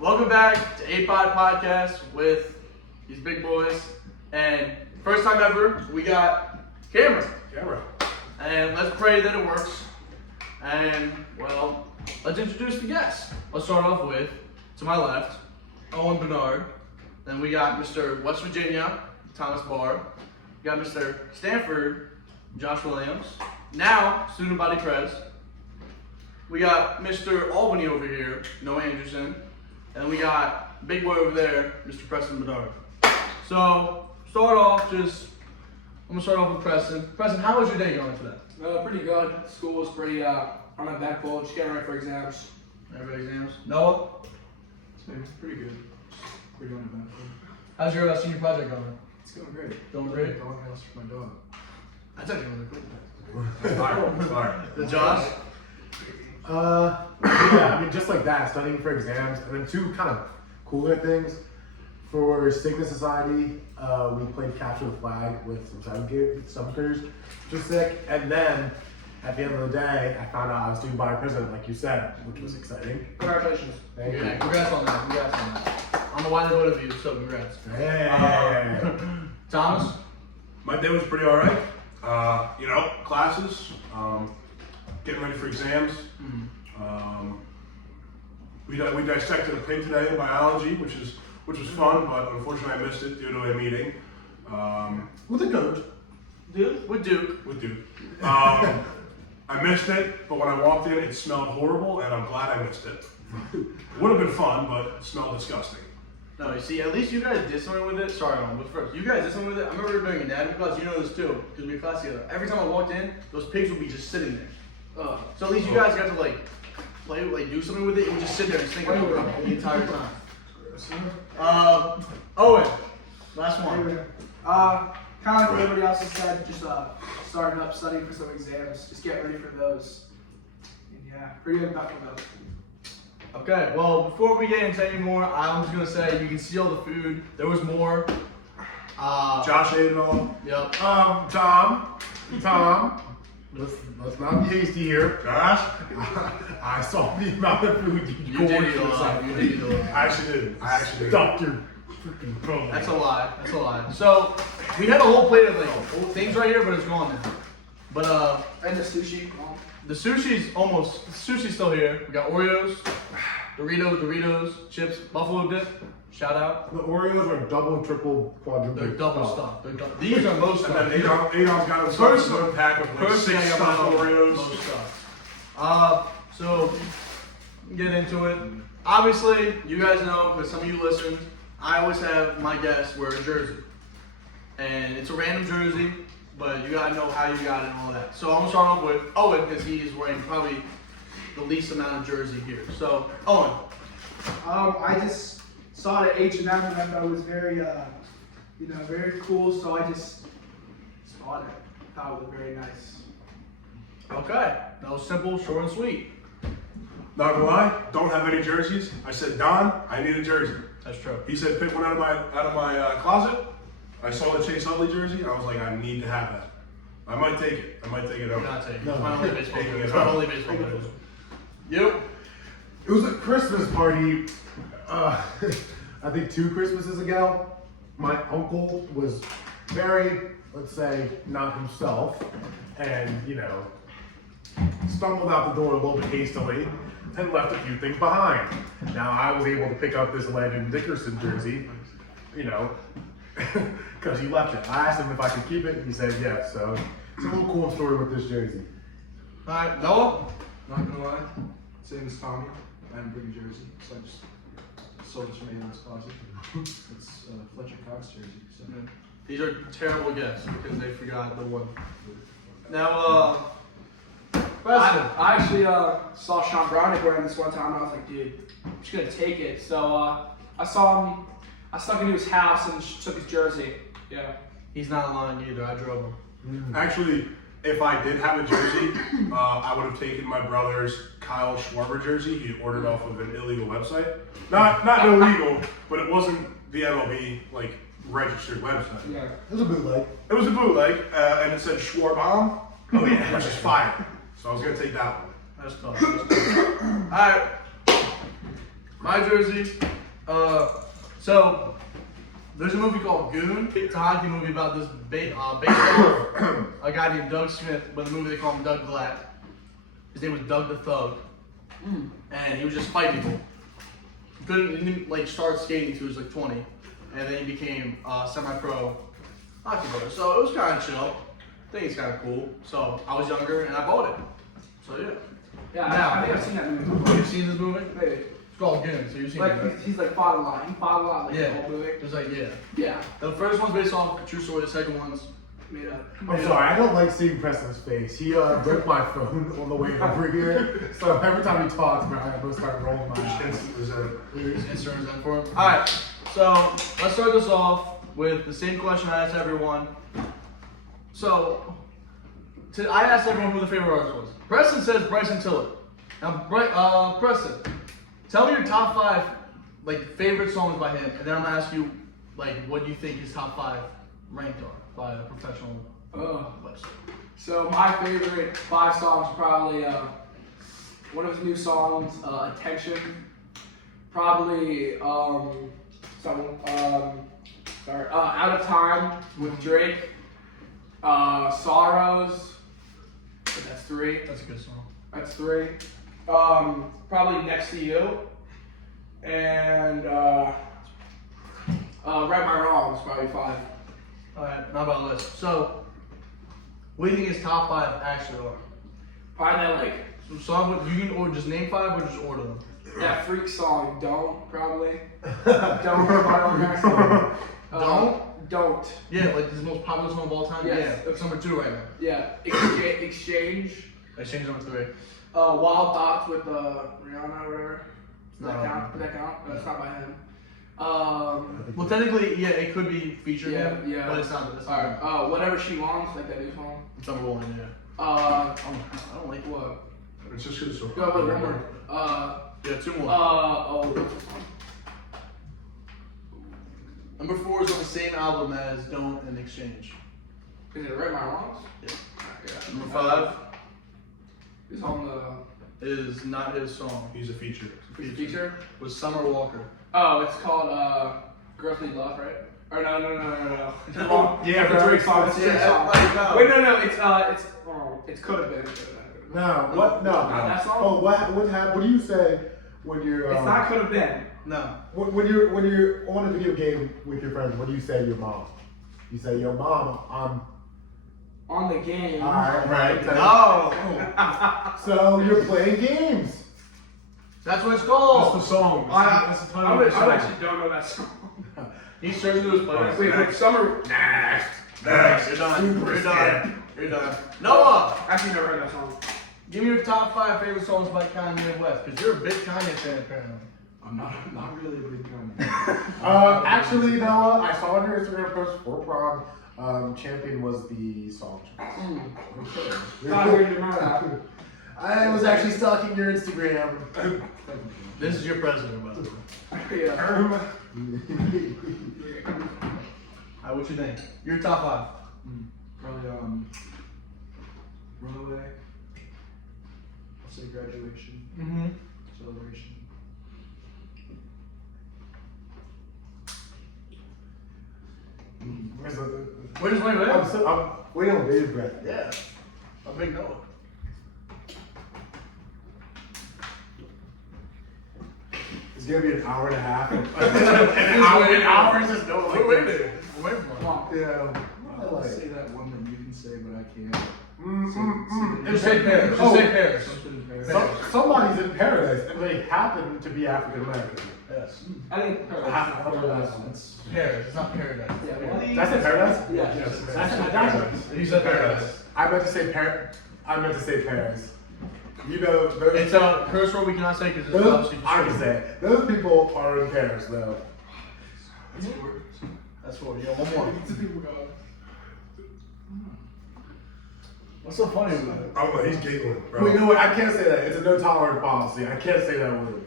Welcome back to Apod podcast with these big boys. And first time ever, we got camera. And let's pray that it works. And well, let's introduce the guests. Let's start off with, to my left, Owen Bernard. Then we got Mr. West Virginia, Thomas Barr. We got Mr. Stanford, Josh Williams. Now, student body press. We got Mr. Albany over here, Noah Andrewson. And we got big boy over there, Mr. Preston Bernard. So, I'm gonna start off with Preston. Preston, how was your day going today? Pretty good. School was pretty, on my back full, just getting ready for exams. Ready for exams? Noah? Same, pretty good. Pretty on the back full. How's your senior project going? It's going great. Going great? Doghouse for my dog. That's actually really cool. Fire. The Josh? Yeah, I mean, just like that, studying for exams, and then two kind of cooler things. For Sigma Society, we played capture the flag with some seventh graders, which was sick. And then at the end of the day, I found out I was student body president, like you said, which was exciting. Congratulations. Thank you. Yeah, congrats on that. I'm the wide vote of you, so congrats. Hey. Thomas? My day was pretty alright. Classes, getting ready for exams. We dissected a pig today in biology, which was fun, but unfortunately I missed it due to a meeting. With a coach. Dude? With Duke. With Duke. I missed it, but when I walked in, it smelled horrible, and I'm glad I missed it. It would have been fun, but it smelled disgusting. No, you see, at least you guys did something with it. Sorry, Owen, but first, you guys did something with it. I remember doing anatomy class, you know this too, because we had class together. Every time I walked in, those pigs would be just sitting there. So at least you guys got to do something with it. It would just sit there and stink over the entire time. Owen, last one. Kind of like everybody else has said, just starting up studying for some exams, just get ready for those. And yeah, pretty good about those. Okay, well, before we get into any more, I'm just gonna say you can see all the food. There was more. Josh ate it all. Yep. Tom, let's not be hasty here. Josh? I saw the amount of food You did eat a lot. You did eat a lot. I actually did. Stuffed your freaking phone. That's a lie. That's a lie. So we had a whole plate of like things right here, but it's gone now. But And the sushi. the sushi's still here. We got Oreos, Doritos, chips, buffalo dip. Shout out. The Oreos are double, triple, quadruple. They're double stuffed. These are most And stuffed. then Adon's got himself a pack of like Personally, 6 I got stuffed my Oreos. most stuff. So get into it. Obviously, you guys know, because some of you listened, I always have my guests wear a jersey. And it's a random jersey, but you gotta know how you got it and all that. So I'm gonna start off with Owen, because he's wearing probably the least amount of jersey here. So, Owen. I just saw it at H&M and I thought it was very, very cool. So I just bought it. Thought it was very nice. Okay. That was simple, short and sweet. Not gonna lie, don't have any jerseys. I said, Don, I need a jersey. That's true. He said, pick one out of my closet. I saw the Chase Utley jersey, and I was like, I need to have that. I might take it. You're over. not taking it. No. It's my only baseball Taking jersey. it It's my home. only baseball jersey. You? It was a Christmas party, I think 2 Christmases ago. My uncle was very, let's say, not himself, and, stumbled out the door a little bit hastily and left a few things behind. Now, I was able to pick up this Landon Dickerson jersey, because he left it. I asked him if I could keep it, and he said yes. So, it's a little cool story with this jersey. Alright, Noah? Not gonna lie, same as Tommy. I didn't bring a jersey, so I just sold it from Adon's closet. It's Fletcher Cox jersey. So. These are terrible guesses because they forgot the one. Now, Preston. I actually saw Sean Brownick wearing this one time and I was like, dude, I'm just gonna take it. So I saw him, I snuck into his house and took his jersey. Yeah. He's not lying either. I drove him. Actually, if I did have a jersey, I would have taken my brother's Kyle Schwarber jersey. He ordered off of an illegal website. Not illegal, but it wasn't the MLB registered website. Yeah. It was a bootleg. It was a bootleg, and it said Schwarbomb, which is fire. So I was gonna take that one. That's tough. Alright. My jersey. So there's a movie called Goon. It's a hockey movie about this baseball a guy named Doug Smith, but in the movie they call him Doug Glatt. His name was Doug the Thug, and he was just fighting people. He didn't like start skating until he was like 20, and then he became semi-pro hockey player. So it was kind of chill. I think it's kind of cool. So I was younger and I bought it. So yeah. Yeah, Now, I think I've seen that movie. You've seen this movie? Maybe. It's called Goon. So you've seen Like it. he's like fought a lot. He fought a lot like the Yeah. whole movie. It's like yeah. Yeah. The first one's based off a true story. The second one's Made up. I'm sorry, I don't like seeing Preston's face. He broke my phone on the way over here, so every time he talks, I'm gonna start rolling my eyes. insurance done for him. Alright, so let's start this off with the same question I asked everyone. So, I asked everyone who the favorite artist was. Preston says Bryson Tiller. Now, Preston, tell me your top 5 like favorite songs by him, and then I'm gonna ask you like what you think his top 5 ranked are by a professional website. So my favorite 5 songs are probably one of his new songs, Attention. Probably Out of Time with Drake. Sorrows. That's 3. That's a good song. That's 3. Probably Next to You. And Right My Wrongs, probably 5. Alright, not about list. So, what do you think his top 5 actually are? Probably that like So song, you can or just name 5 or just order them. that freak song, Don't, probably. Don't, probably on that song. Don't. Yeah, like his most popular song of all time. Yes. Yeah, it's number 2 right now. Yeah. Exchange. Exchange number 3. Wild Thoughts with Rihanna or whatever. Does that No. count? Does that count? No, it's not by him. Well, technically, yeah, it could be featured Yeah, him, yeah. but it's not. It's not. Alright. Whatever She Wants, like that new song. It's number 1. Yeah. I I don't like what. what? It's just because it's so Go with popular. one more. Yeah, 2 more. What's the song? Number 4 is on the same album as Don't and Exchange. Is it Right My Wrongs? Yeah. Yeah. Number 5 It's on the is not his song. He's a feature. feature. Was Summer Walker. Oh, it's called Girls Need Love, right? Or no. No. Yeah, the Drake song. It's Drake song. like, no. Wait, no. It could have been. No, what? No, Not that song? Oh, what happened? What do you say when you're? It's not could have been. No. When you're on a video game with your friends. What do you say to your mom? You say, "Yo, mom, I'm." On the game. All right. No. So you're playing games. That's what it's That's called. the song. That's the I title of the song. actually don't know that song. He's searching through his players. Wait, Summer. Next. You're done. You're done. You're done. Noah, Actually, never heard that song. give me your top 5 favorite songs by Kanye West, because you're a big Kanye fan apparently. I'm not really a big fan. Actually, Noah, I saw on your Instagram post for prom. Champion was the song. Thought I heard you remember that. I was actually stalking your Instagram. This is your president, by the way. Yeah. Alright, what you think? Your top 5. Probably Runaway. I'll say Graduation. Mm-hmm. Celebration. Where's the? Where's my man? I'm waiting on baby breath. Yeah. A big Noah. It's gonna be an hour and a half. An hour is just Noah. Like, wait a minute. Wait for Come on. Yeah. I'll say that one that you can say, but I can't. Just say Paris. Just Oh. say Paris. Somebody's in paradise, and they happen to be African American. Yes. I think. That's Paris. It's not paradise. Yeah, what? That's in paradise. Yeah. Yes. That's You said paradise. I meant to say Paris. You know, those, It's a curse word we cannot say because it's those obviously I can say it. Those people are in Paris, though. That's 4. Yeah, one more. What's so funny about it? I don't know. He's giggling, bro. Wait, no, I can't say that. It's a no tolerance policy. I can't say that word.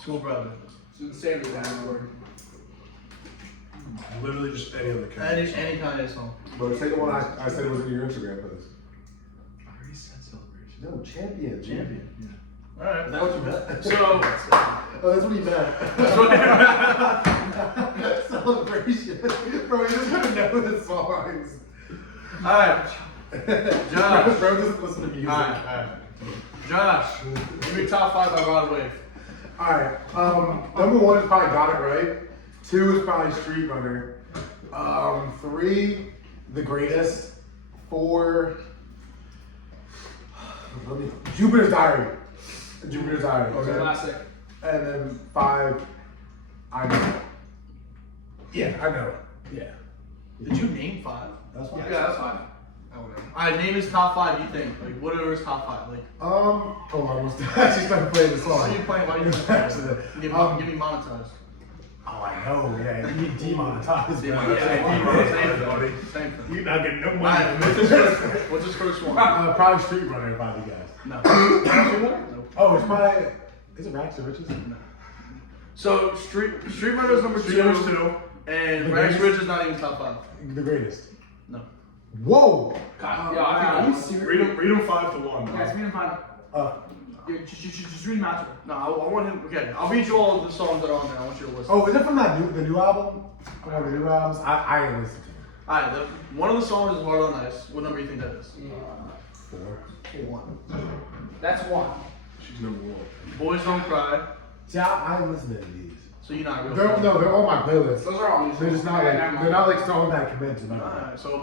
School brother. It's the same as that word. Literally just any other character. Any kind of song. But say the one I said was in your Instagram post. I already said Celebration. No, champion. Champion. Yeah. Alright. Is that what you meant? So, Oh, that's what he meant. Celebration. Bro, he doesn't even know the songs. alright. Josh. Bro doesn't listen to music. Alright. Josh, give me top 5 by Rod Wave. Alright, number 1 is probably Got It Right. 2 is probably Street Runner. 3, The Greatest. 4, Jupiter's Diary. Jupiter's Diary. Okay. Classic. And then 5, I know. Yeah, I know. Yeah. Did you name 5? That's fine. Yeah, that's fine. Alright, name his top 5 you think. Like, what are his top 5? Like, hold on, actually started playing the song. why are you playing? Why are you doing that? Give me monetized. Oh, I know, yeah, you demonetized. Yeah, same thing. You're not getting no money. Alright, what's his first one? Probably Street Runner, if I had to guess. No. Oh, it's probably, is it Rags to Riches? No. So, Street Runner's number 2. And The Rags Greatest? Rich is not even top 5. The Greatest. No. Whoa! Yeah, are you serious? Read them 5 to 1. Guys, read them 5. Just read them out to No, I want him. Okay, I'll read you all of the songs that are on there. I want you to listen. Oh, is it from the new album? One of the new albums? I ain't listened to it. Alright, one of the songs is Hard on Ice. What number do you think that is? 4. 1. That's 1. She's number 1. Boys Don't Cry. See, I ain't listening to these. So you're not real. They're on my playlist. Those are all music. They're just not like, they're not like songs that I commit to. Alright, so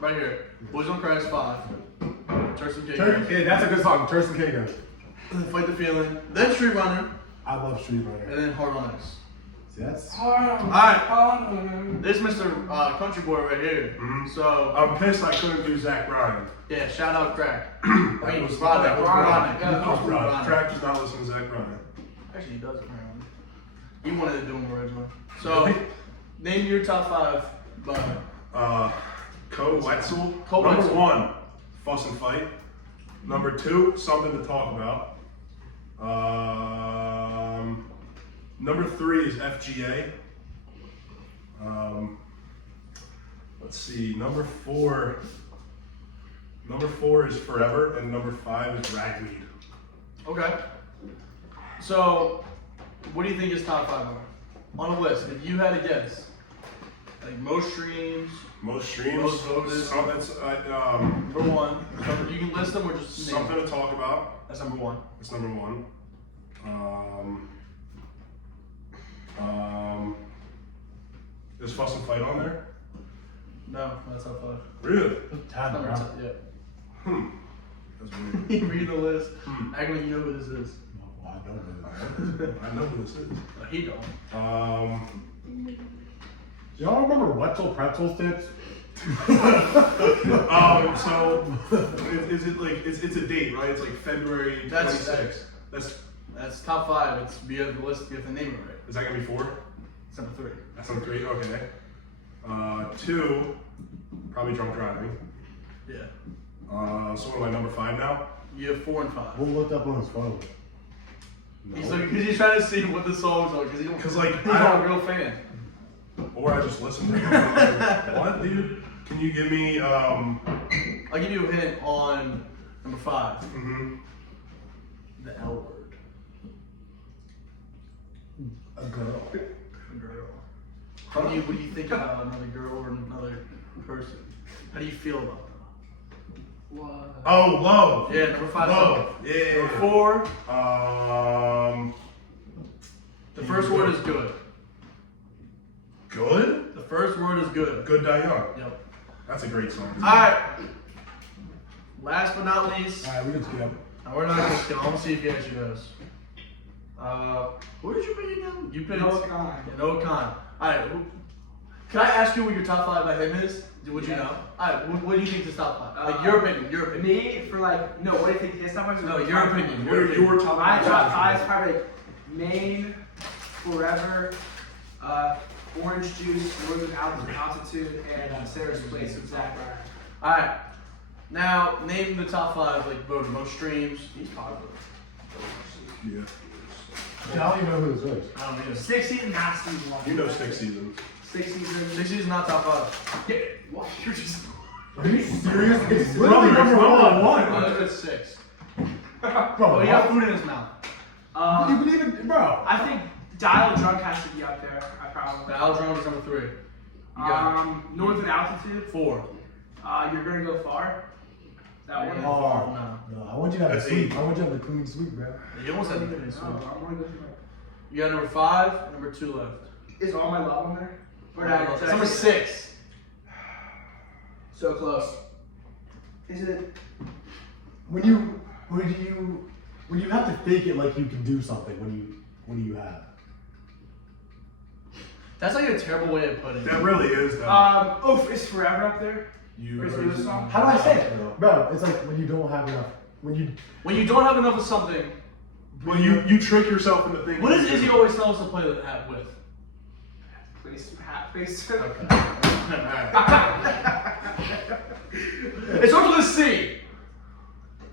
right here. Boys Don't Cry is 5. Turks and Yeah, Caicos. that's a good song. Turks and Caicos. Fight the Feeling. Then Street Runner. I love Street Runner. And then Hard on Ice. See, that's. Alright. This Mr. Country Boy right here. Mhm. So, I'm pissed I couldn't do Zach Bryan. yeah, shout out Crack. That was Rodney. Rod. Crack does not listen to Zach Bryan. Actually, he does apparently. He wanted to do him originally. So, name your top 5. Wetzel. Co Number Wetzel. 1, Fuss and Fight. Number 2, Something to Talk About. Number 3 is FGA. Let's see. Number 4 is Forever, and number 5 is Ragweed. Okay. So, what do you think his top 5 are? On a list, if you had to guess. Like most streams, Most streams. Most voted. Number 1. You can list them or just name Something them. to Talk About. That's number 1. That's number 1. Is Fuss and Fight on there? No, that's top 5. Really? Number 10, yeah. That's weird. You read the list, act like you know who this is. I don't know. I know who this is. He don't. Y'all remember Wetzel Pretzel Sticks? So is it like it's a date, right? It's like February 26th. That's top 5. It's you have the list. You have to name it right. Is that gonna be 4? It's number 3. That's number 3. Okay. 2, probably Drunk Driving. Yeah. So what am I, number 5 now? You have 4 and 5. We'll look up on his phone. He's like, because he's trying to see what the songs are, because Because like he's not a real fan. or I just listen to it. What, dude? Can you give me I'll give you a hint on number 5. The L word. A girl. A girl. What do you think about another girl or another person? How do you feel about them? Oh, Love. Yeah, number 5. Love. Yeah. Number 4. The first word is good. Good? The first word is good. Good Die Young. Yep. That's a great song. Alright. Last but not least. Alright, we can skip. We're not gonna skip. I want to see if he actually knows. What did you pick again? You picked Noah Khan. Yeah, Noah Khan. Alright. Can I ask you what your top 5 by him is? Would you know? Alright. What do you think is top 5? Like your opinion. Your opinion. Me, for like, no, what do you think his top 5 is? No, your opinion. What are your top My 5? top 5 is probably like Maine, Forever, Orange Juice, Northern Altitude, and Sarah's Place with Zach Bryan. Alright. Now, name the top 5, like, voted most streams. He's popular. Yeah. I don't even know who this is. I don't either. 6 season, half season one. You know 6 seasons. 6 seasons. 6 is not top 5. Yeah, what? You're just. Are you serious? It's Brother, literally number it's number 1. No, it's 6. Oh, he got food in his mouth. You believe it, bro? I think Dial Drunk has to be up there. I probably. The Al Drunk is number 3. You got Northern Altitude. 4. You're gonna go far. That one. Oh, No. no, I want you to have a That's sweep. 8. I want you to have a clean sweep, bro. You almost had the No, clean I wanna sweep. go through. You got number 5, number 2 left. Is all my love on there? Or did I- It's did I number say- 6. So close. Is it? When you have to fake it like you can do something when you have. That's like a terrible way of putting it. That really is though. Oof, is Forever up there? You Chris Lewis song? How do I say it, bro? It's like when you don't have enough. When When you don't have enough of something, Well, you trick yourself into thinking. what does Izzy always tell us to play that with? Please, please. It starts with a C.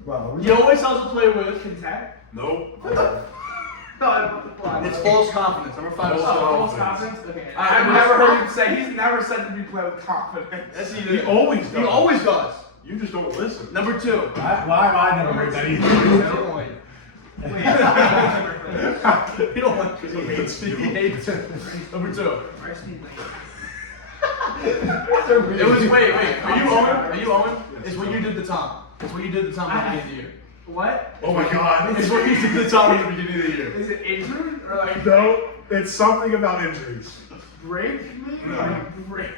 Wow. He always tells us to play with. Content? Nope. No, I don't want to fly. It's false confidence. Number 5 is Oh, false false confidence? Okay. I've I've never never heard him say, he's never said to be play with confidence. Yes, he He did. always does. He always does. You just don't listen. Number 2. Why have I never heard that either? He don't like because he hates you. He hates you. Number 2. It was wait. Are you Owen? Are you Owen? It's when you did the Tom. It's when you did the Tom at the beginning of the year. What? Oh my god. It's when you did the Tom at the beginning of the year. Is it injured? Or like No, it's something about injuries. break? No. Like break.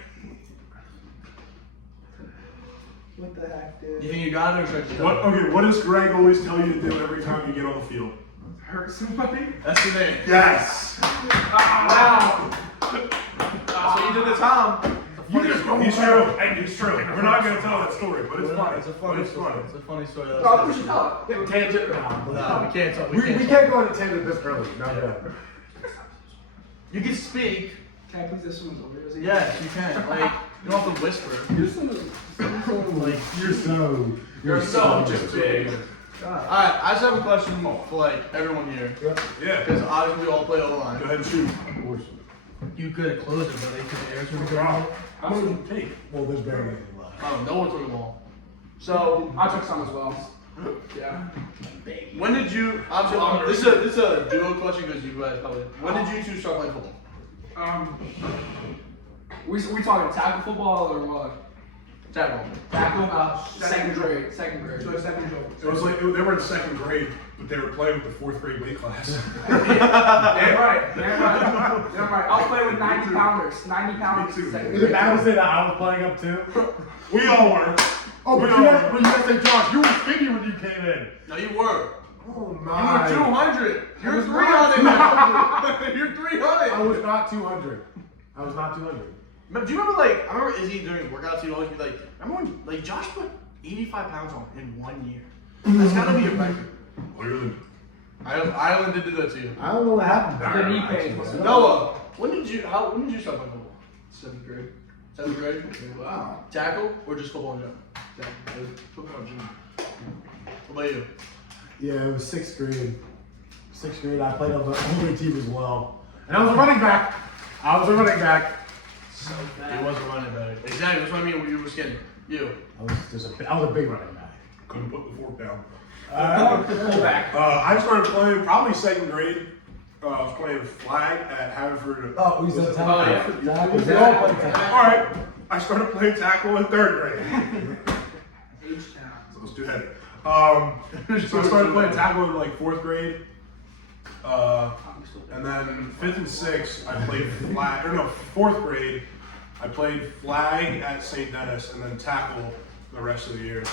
What the heck, dude? You think you got it or should I just What? Okay, what does Greg always tell you to do every time you get on the field? Hurt somebody? That's the name. Yes. Wow. That's when you did the Tom. He's true. And it's true. We're not going to tell that story, but it's funny. It's a funny But it's story. funny. It's a funny story. Oh, we should tell it. Tangent. No, we can't talk. We can't go on a tangent this early. Not good. You can speak. Can I please this one's over? Is it? Yes, you can. Like you don't have to whisper. Like you're so just big. Alright, I just have a question for like everyone here. Yeah. Because obviously we all play O-line. Go ahead and shoot. You could have closed it, but they could air to the Wow. ground. How much did it take? Well, there's barely anything left. Oh, no one took the ball. So I took some as well. Yeah. when did you obviously this is a duo question because you guys probably when did you two start playing football? We talking tackle football or what? Tackle. Tackle. Second grade. Second grade. It was like they were in 2nd grade, but they were playing with the 4th grade weight class. Damn right. Damn right. I'll play with 90 pounders. 90 pounders. Me too. Second Is it grade. bad to say that I was playing up too? We all were. Oh, but you guys say, Josh, you were skinny when you came in. No, you were. Oh You my. were 200. You're was 300 now. You're 300. I was not 200. I was not 200. Do you remember like I remember Izzy during workouts he'd always be like, remember when like Josh put 85 pounds on in 1 year? That's gotta be a record. Clearly. Ireland did do that to you. I don't know what happened. The knee pain. Noah, when did you start playing football? 7th grade. 7th grade? Wow. Tackle or just football in general? Football junior. What about you? Yeah, it was 6th grade. 6th grade, I played on the only team as well. And I was a running back. So He was a running back. Exactly, that's what I mean when you were skinny. You. I was a big running back. Couldn't put the fork down. fullback. I started playing probably 2nd grade. I was playing flag at Haverford. Oh, we said tackle. Oh, yeah. Tackle. We all played tackle. All right. I started playing tackle in 3rd grade. H-Town. So let's do that. So I started playing tackle in like 4th grade. And then 5th and 6th, I played flag. Or no, 4th grade, I played flag at St. Dennis and then tackle the rest of the years.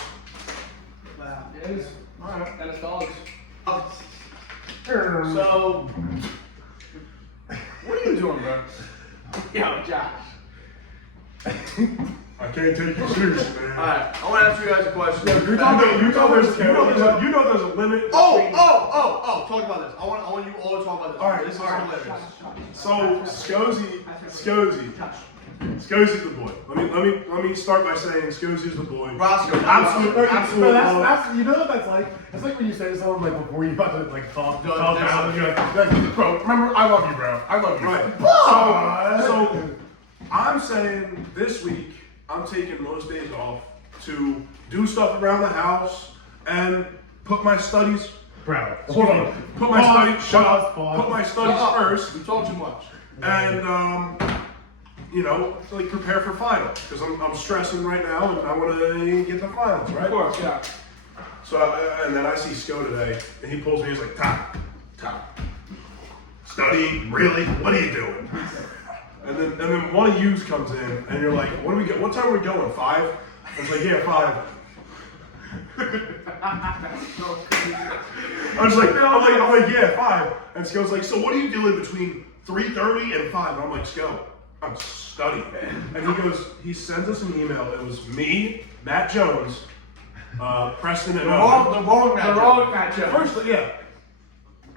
Wow. It is. Alright. That is dogs. So, what are you doing, bro? Yo, Josh. I can't take you seriously, man. Alright, I want to ask you guys a question. You know there's a limit. Oh, talk about this. I want you all to talk about this. All right, This is all right. hilarious. So Scozie's the boy. Let me start by saying Scozie's the boy. Roscoe. Absolute Bro, love. that's, you know what that's like? It's like when you say to someone like before you about to like talk No, down, there's- and you're like, bro, remember, I love you, bro. I love you. Right. So I'm saying this week I'm taking most days off to do stuff around the house and put my studies Bro, Hold on. Put my studies. Shut up. Pause. Put my studies Shut up. first, We talk too much. and you know, like prepare for finals because I'm stressing right now, and I want to get the finals, right? Of course, yeah. So and then I see Sko today, and he pulls me. He's like, Tom, study, really? What are you doing? And then one of yous comes in, and you're like, what do we get? What time are we going? 5? I was like, yeah, 5. I'm like, yeah, 5. And Sko's like, so what are you doing between 3:30 and 5? And I'm like, Sko, I'm studying. And he sends us an email. It was me, Matt Jones, Preston, and Owen. The wrong matchup. First, yeah.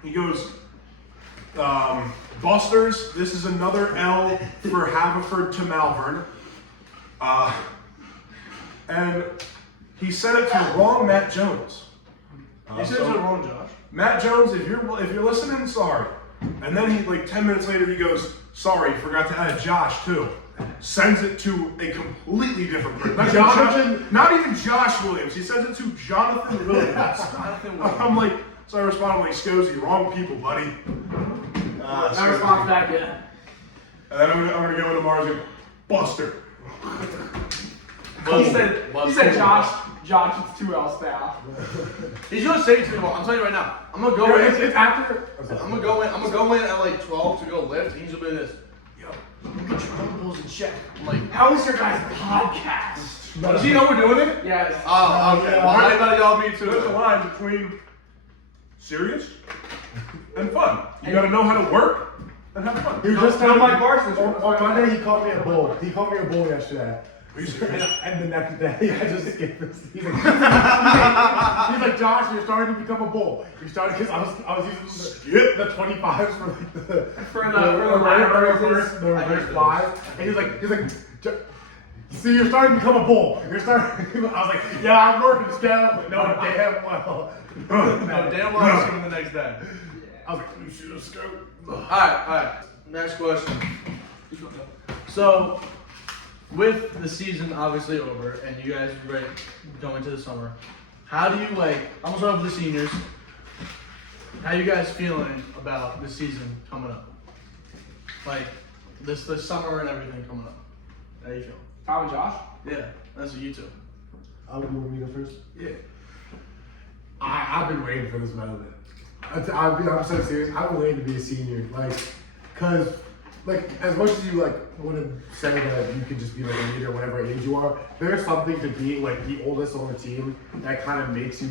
He goes, Busters, this is another L for Haverford to Malvern. And he sent it to the wrong Matt Jones. You said it's wrong, Josh. Matt Jones, if you're listening, sorry. And then he, like 10 minutes later, he goes, sorry, forgot to add Josh too. Sends it to a completely different person. Not even Josh Williams. He sends it to Jonathan Williams. I'm like, so I respond, I'm like, Scozy, wrong people, buddy. No response back yet. And then I'm gonna go into Mars and go, Buster. He said Josh, it's 2 L's now. He's gonna say it to me. I'm telling you right now. I'm gonna go in. It's after. I'm gonna go in at like 12 to go lift. And he's gonna be this. Yo, get your dumbbells in check. I'm like, How is your guys' podcast? does he know we're doing it? Yes. Oh, okay. Well, I thought y'all me too. There's a line between serious and fun. You gotta know how to work and have fun. He was just Don't like Parsons. on Monday. He called me a bull. He called me a bull yesterday. Are you serious? And the next day, I just skipped this. He's like, Josh, you're starting to become a bull. You're starting because I was using the 25s for like the reverse flies, and he's like, see, you're starting to become a bull. You're starting. I was like, yeah, I'm working still. No, damn well. No, damn well I'll see him the next day. I was like, you should have scoped. Alright. Next question. So, with the season obviously over and you guys ready going to the summer, how do you I'm gonna start with the seniors. How you guys feeling about the season coming up? Like this summer and everything coming up. How you feel? Tom and Josh? Yeah, that's you two. I would want me to go first. Yeah. I've been waiting for this moment. I'm so serious. I've been waiting to be a senior, cause as much as you want to say that you could just be like a leader whatever age you are, there's something to being like the oldest on the team that kind of makes you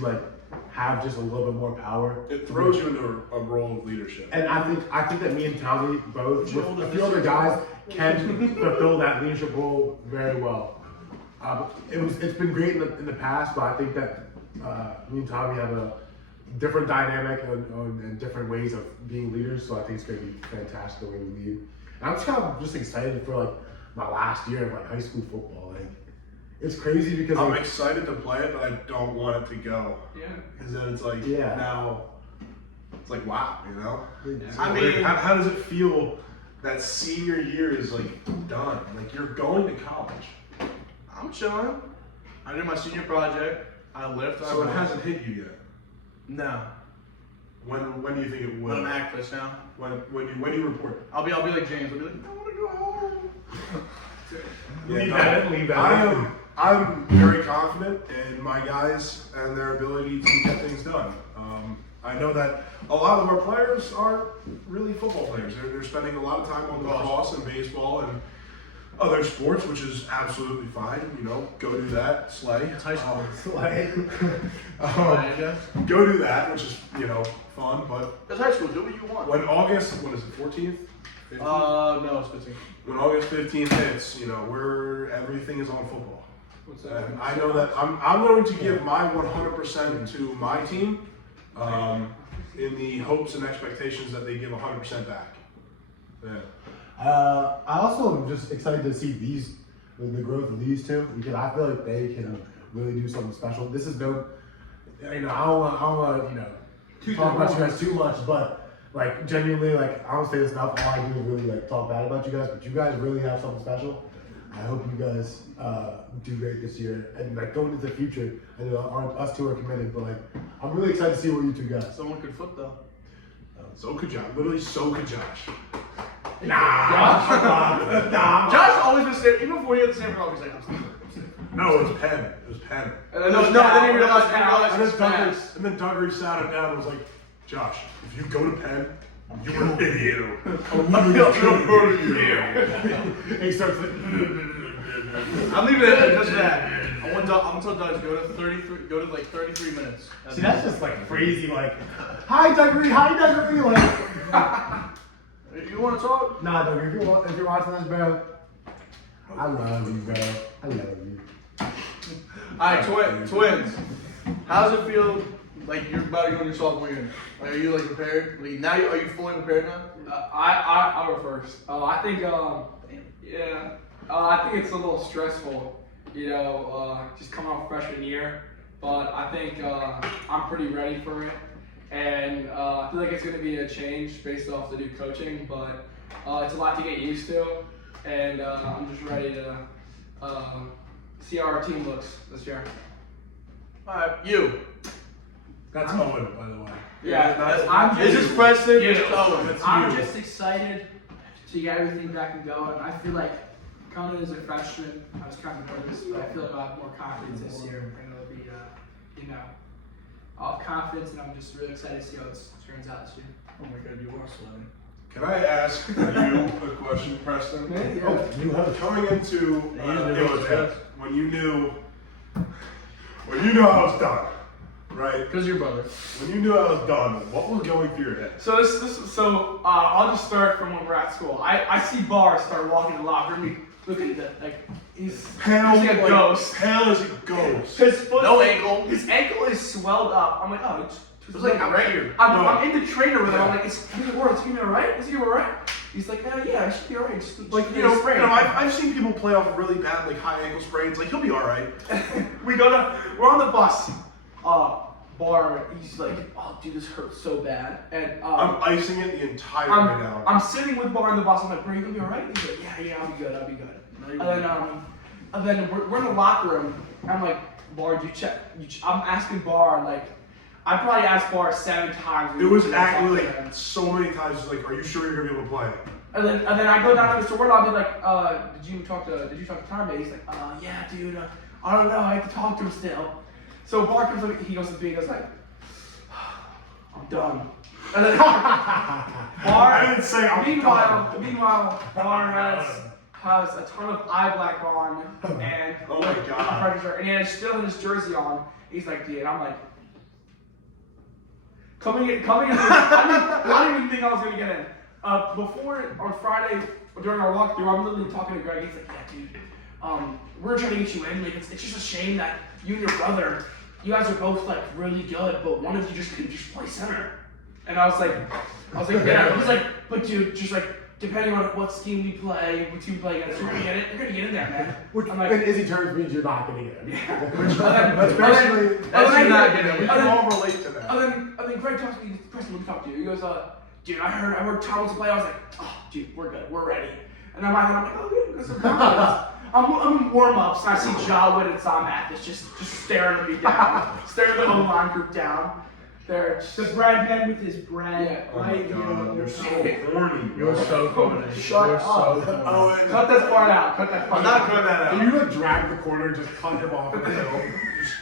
have just a little bit more power. It throws you into a role of leadership. And I think that me and Townsy both, with a few other guys, can fulfill that leadership role very well. It's been great in the past, but I think that me and Tommy have a different dynamic and different ways of being leaders. So I think it's going to be fantastic the way we lead. And I'm just kind of just excited for my last year of high school football. It's crazy because I'm excited to play it, but I don't want it to go. Yeah. Because then it's now it's wow, you know? Yeah. I mean, how does it feel that senior year is done? You're going to college. I'm chilling. I did my senior project. I lift. So it hasn't hit you yet. No. When do you think it will? When I'm active now. When you report? I'll be like James. I'll be like, I want to go home. leave that. I'm very confident in my guys and their ability to get things done. I know that a lot of our players aren't really football players. They're spending a lot of time on lacrosse and baseball and other sports, which is absolutely fine. Go do that. Slay. It's high school. Go do that, which is fun. But It's high school. Do what you want. when August, what is it, 14th? 15th? No, it's 15. When August 15th hits, everything is on football. What's And I know that I'm going to give my 100% to my team, in the hopes and expectations that they give 100% back. Yeah. I also am just excited to see the growth of these two, because I feel like they can really do something special. This is no, I don't want talk about you guys too much, but genuinely, I don't say this enough. All I do is really talk bad about you guys, but you guys really have something special. I hope you guys do great this year. And like going into the future, I know us two are committed, but like I'm really excited to see what you two got. Someone could flip though. So could Josh. Literally, so could Josh. Nah. Josh always been saying, even before he had the same problem, he's like, I'm stupid. No, it was Penn. It was Penn. And then, then he realized, And it's fast. then Duggar sat him down and was like, Josh, if you go to Penn, you're an idiot. I'm He starts like, I'm leaving it at just that. I'm gonna tell Doug go to like 33 minutes. see, that's just like crazy. Like, hi Duggery, like. You want to talk? Nah, Duggery, if you're watching this, bro, I love you, bro. I love you. Alright, twins. How does it feel like you're about to go into your sophomore year? Like, are you like prepared? Like, now, are you fully prepared now? I'll go first. I think I think it's a little stressful, just coming off freshman year. But I think I'm pretty ready for it, and I feel like it's going to be a change based off the new coaching. But it's a lot to get used to, and I'm just ready to see how our team looks this year. Alright, you. That's Owen, by the way. Yeah, This is Preston. Yeah. This is Owen. That's I'm you. just excited to get everything back and going. I feel like coming in as a freshman, I was kind of nervous, but I feel like I'll have more confidence this year, and it'll be, I'll have confidence, and I'm just really excited to see how it turns out this year. Oh my god, you are sweating. Can I ask you a question, Preston? Yeah. Oh, you have Coming into Yeah, Imhotep, when you knew I was done, right? Because your brother. When you knew I was done, what was going through your head? So I'll just start from when we're at school. I see Barr start walking in the locker room. Look at that, like he's like a ghost. Pale as a ghost. His foot, No ankle. His ankle is swelled up. I'm like, oh, It was like right here. I'm in the trainer with him. I'm like, is he alright? Is he alright? He's like, yeah, I should be alright. Just I've seen people play off really bad, like high ankle sprains. Like he'll be all right. we're on the bus. Barr, he's like, oh, dude, this hurts so bad. And I'm icing it the entire way down. I'm sitting with Barr on the bus. I'm like, bro, you gonna be alright? He's like, yeah, I'll be good. And then we're in the locker room. I'm like, Barr, you check. I'm asking Barr, like, I probably asked Barr 7 times. It was actually like so many times. It's like, are you sure you're gonna be able to play? And then I go down to the store and I'll be like, did you talk to Tom? He's like, yeah, dude. I don't know. I have to talk to him still. So Barr comes up, he goes to me, he goes like, I'm done. And then Barr, I didn't say I'm meanwhile, Barr has a ton of eye black on and Oh my God. and he has still in his jersey on. He's like, dude, I'm like, coming in. I didn't even think I was gonna get in. Before on Friday during our walkthrough, I'm literally talking to Greg. He's like, yeah, dude, we're trying to get you in. Like, it's just a shame that you and your brother, you guys are both like really good, but one of you just couldn't just play center. And I was like, yeah. He's like, but dude, just like depending on what scheme we play, what team we play against, you're gonna get in there, man. Which, I'm like, and Izzy turns means you're not getting it. That's basically. We can all relate to that. And then Greg talks to me. Preston, let me talk to you. He goes, dude, I heard Tom wants to play. I was like, oh, dude, we're good, we're ready. And then my head, I'm like, oh, good, because I'm in warm-ups, and I see Jawwood and Sam Mathis just staring me down, staring the whole line group down. They're just, The bread man with his bread. Yeah. Oh my right God, here. you're so horny. You're so funny. Shut You're up. so funny. cut this part out. Cut that part I'm not cutting that Can out. you like drag the corner and just cut him off in the middle?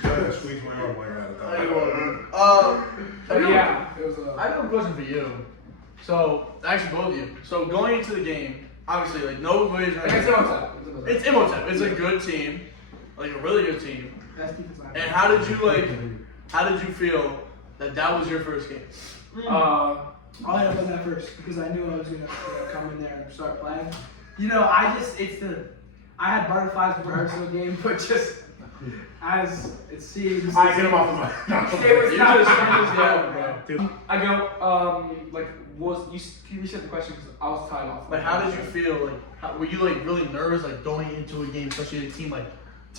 Just squeeze my arm way out Tell you of what, But yeah, it was I have a question for you. So, actually both of you. So going into the game, obviously, like no ways or anything. It's Imhotep. It's a good team, like a really good team. Best defense line. And how did you feel that was your first game? I'll end up on that first because I knew I was gonna come in there and start playing. I had butterflies before every single game, but just as it seems. I get him off the mic. It was You not just bad, go, bro. I go, can you reset the question because I was tied off. Like, how did you feel? Like, were you like really nervous, like going into a game, especially a team like?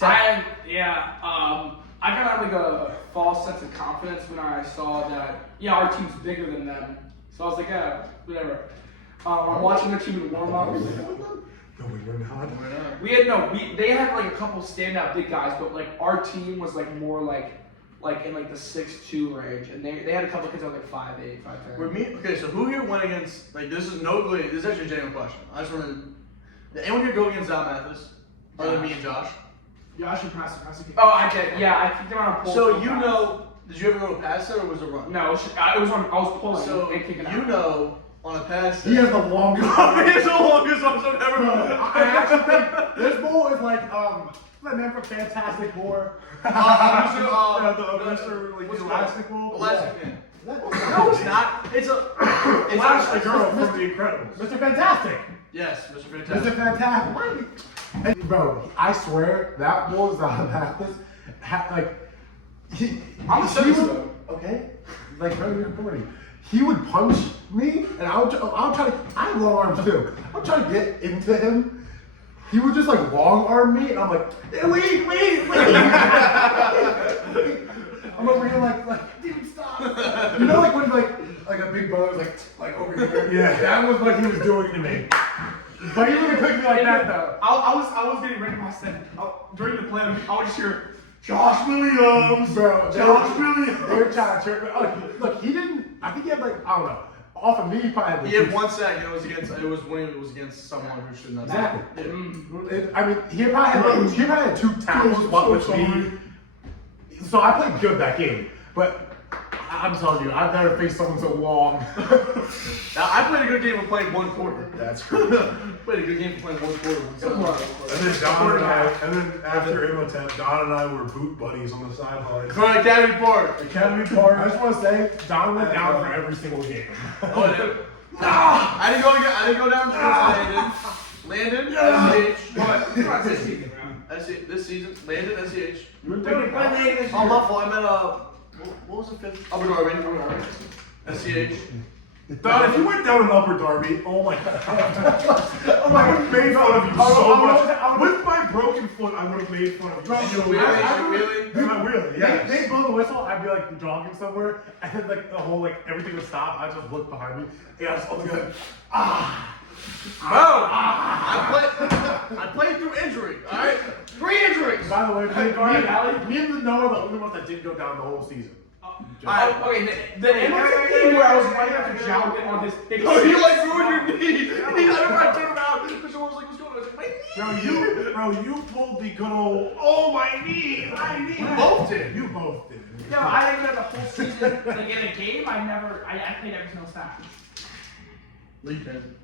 I kind of had like a false sense of confidence when I saw that, our team's bigger than them. So I was like, yeah, whatever. I'm watching their team in warm-ups. No, we were not. They had like a couple standout big guys, but like our team was like more like in like the 6'2" range, and they had a couple kids that were like 5'8", 5'10". Okay, so who here went against, like, this is no blame, this is actually a genuine question. I just want to, did anyone here go against Zal Mathis? Other than me and Josh? Yeah, I should pass it. Oh, I did. Yeah, I kicked him on a pole. So you know, did you ever go to pass it or was it run? No, it was on. I was pulling So and kicking out. you know, on a pass He has the longest. He has the longest arms I've ever I actually think this bull is like the name for Fantastic Four. The Mr. Like what's it Elastic called? Bull. Elastic Man. Yeah. No, it's not. It's a. Elastic Girl from The Incredibles. Mr. Fantastic. Yes, Mr. Mr. Fantastic. Fantastic. Why are you- And, bro, I swear that bull is not Mathis. Like, I'm a he seven would, okay, like very recording. He would punch me, and I'll try to. I have long arms too. I'll try to get into him. He would just like long arm me, and I'm like, wait. I'm over here like, dude, stop. You know, like when like a big brother's like over here. Yeah. That was what he was doing to me. But he wouldn't pick me like that though. I was getting ready for my set. During the play, I would just hear Josh Williams, Bro, Josh Williams. They were trying to trick me. Oh, look, he didn't. I think he had like, I don't know. Off of me, he probably had. He had 1 sack and it was when it was against someone who should not. Exactly. Yeah. I mean, he probably had 2 tackles. What was me? So I played good that game, but I'm telling you, I've never faced someone so long. Now, I played a good game of playing 1 quarter. That's crazy. Played a good game of playing 1 quarter. And then Don and then after Imhotep, Don and I were boot buddies on the sidelines. For Academy Park. Academy I Park. just want to say, Don went down for every single game. Oh, I did. I didn't go down to Landon, SCH. What? Not this season, bro. This season, Landon, SCH. You were Dude, doing play Landon this Oh, year. Muffle, I meant, what was the 5th? Upper Darby. SCH. Don, if you went down in Upper Darby, oh my god. Oh my I would have made fun of you so much. With my broken foot, I would have made fun of you. You really? Not really, yeah. They blow the whistle, I'd be like jogging somewhere, and then like the whole like everything would stop. I'd just look behind me, and I was all good. I played through injury, alright? 3 injuries! By the way, Hey, Garden Valley? me and the Noah are the only ones that didn't go down the whole season. Okay, the Emerson game where I was running after jogging on this big. Oh, you like ruined your knee! I turned around, because someone was like, what's going on? I was like, my knee! Bro, you pulled the good old, oh my knee. We both did. You both did. No, I think that the whole season, like in a game, I played every single snap. League pin.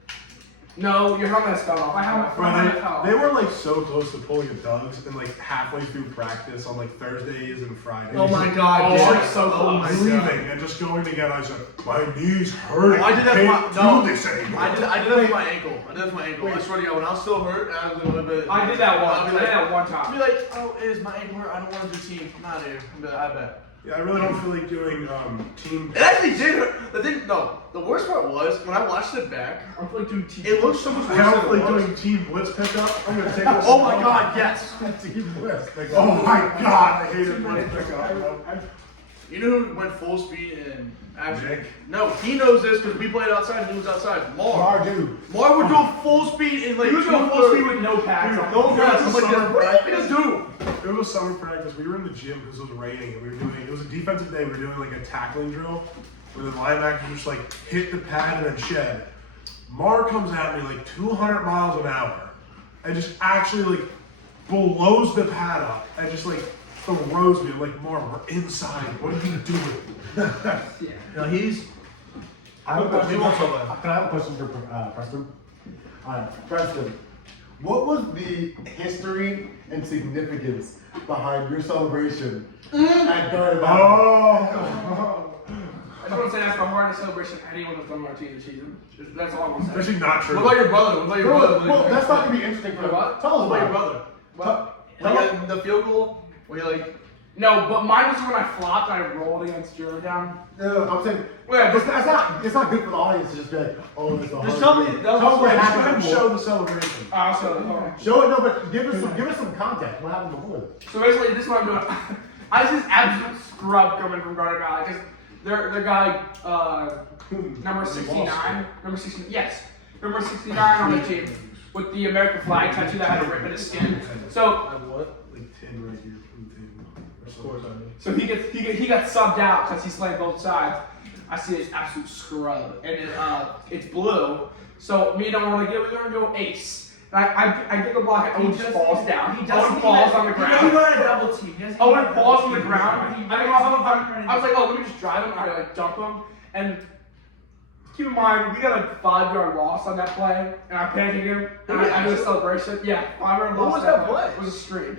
No, your helmet fell off. My helmet fell off. They were like so close to pulling a Doug's and like halfway through practice on like Thursdays and Fridays. Oh my god, Oh, yeah. it's so Oh my Leaving god. and just going together. I said, my knees hurt. Oh, I did that Can't for my, do this anymore. I did that for my ankle. I swear to God, when I was still hurt, I was a little bit. I did that once. I'd I be did like, that one I'd time. be like, oh, is my ankle hurt? I don't want to do team. I'm out of here. I'd be like, I bet. Yeah, I really don't feel like doing team. It actually did hurt. The worst part was when I watched it back. I feel like doing team. It looked so much I worse don't than feel it like was. doing team blitz pickup. I'm gonna take this. Oh my god, yes. Team West. Oh my god, I hated blitz pickup. You know who went full speed and actually? Nick? No, he knows this because we played outside and he was outside. Mar dude. Mar would do full speed in like He was going full speed with no pads. no pads. I'm like, what are you gonna do? It was summer practice. We were in the gym because it was raining, and it was a defensive day. We were doing like a tackling drill where the linebackers just like hit the pad and then shed. Mar comes at me like 200 miles an hour and just actually like blows the pad up and just like throws me. I'm like, Mar, we're inside. What are you doing? No, he's. I have a question. You won't Can tell that. I have a question for Preston? Preston, what was the history and significance behind your celebration at Garden Valley? Oh, I just want to say that's the hardest celebration anyone has done on our team this season. That's all I want to say. actually not true. What about your brother? What about your brother? Well, that's not gonna be interesting for What? Tell us What about your about it. brother? What? Like the field goal where you like. No, but mine was when I flopped and I rolled against Georgetown. No, I'm saying, Wait, it's not good for the audience to just be like, oh, it's the Just hardest tell me. thing. Tell Tell us what me. Just go ahead happened and before. show the celebration. Show it, no, but give us some context. What happened before this? So basically, this is what I'm doing. I was this absolute scrub coming from Garden Valley because their guy, number 69, yes, number 69 on the team with the American flag tattoo that had a rip in his skin. So what? Like 10 right here from the table. Of course I do. So he got subbed out because he's playing both sides. I see this absolute scrub, and it's blue. So me and Owen were like, yeah, we're gonna go ace. And I get the block, and Owen just falls down. Owen falls on the ground. He got a double team. Owen falls on the ground. I was like, oh, let me just drive him. I like dump him. And keep in mind, we got a 5-yard loss on that play, and I pancaked him. And I did a celebration. Yeah, 5-yard loss. What was that play? It was a screen.